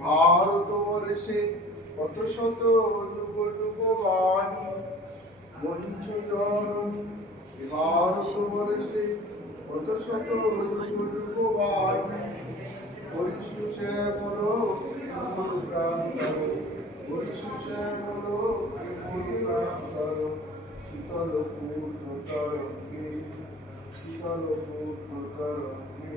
ভারতবর্ষে কত শত যুগ যুগ বাণী মঞ্চ জননী ভারতবর্ষে কত শত যুগ যুগ বাণী হরিষু শ্যামল প্রান্তর হরিষু শ্যামল প্রান্তর শীতল পূর্ণ তরঙ্গে শীতল পূর্ণ তরঙ্গে